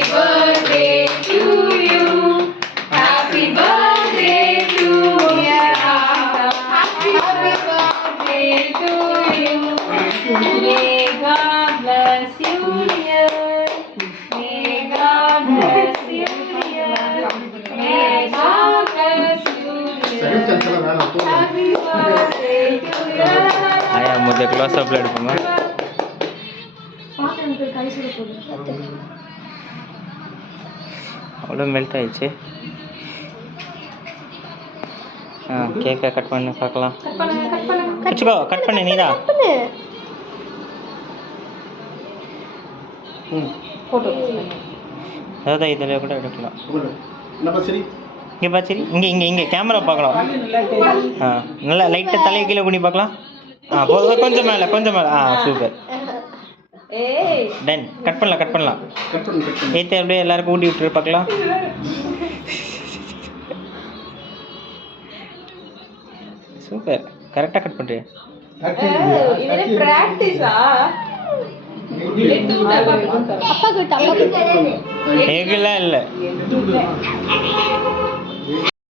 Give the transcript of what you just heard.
birthday to you. Happy birthday to dear Aka. Happy birthday to you. May God bless you, dear. May God bless you, dear. May God bless you, dear. Happy birthday to you. आया मुझे close up எடுப்போமா அவ்வளோ melt ஆயிடுச்சு கேக்கை cut பண்ணி பார்க்கலாம் வச்சுக்கோ cut பண்ணு நீதா அதாவது இதில் கூட எடுக்கலாம் இங்கே பாச்சரி இங்கே இங்கே இங்கே கேமரா பார்க்கலாம் நல்லா லைட்டாக தலையை கீழே குனி பார்க்கலாம் கொஞ்சம் மேலே சூப்பர் டன் கட் பண்ணலாம் ஏற்றி அப்படியே எல்லாருக்கும் ஊட்டி விட்டுரு பார்க்கலாம் சூப்பர் கரெக்டாக கட் பண்ணுறேன் எங்கெல்லாம் இல்லை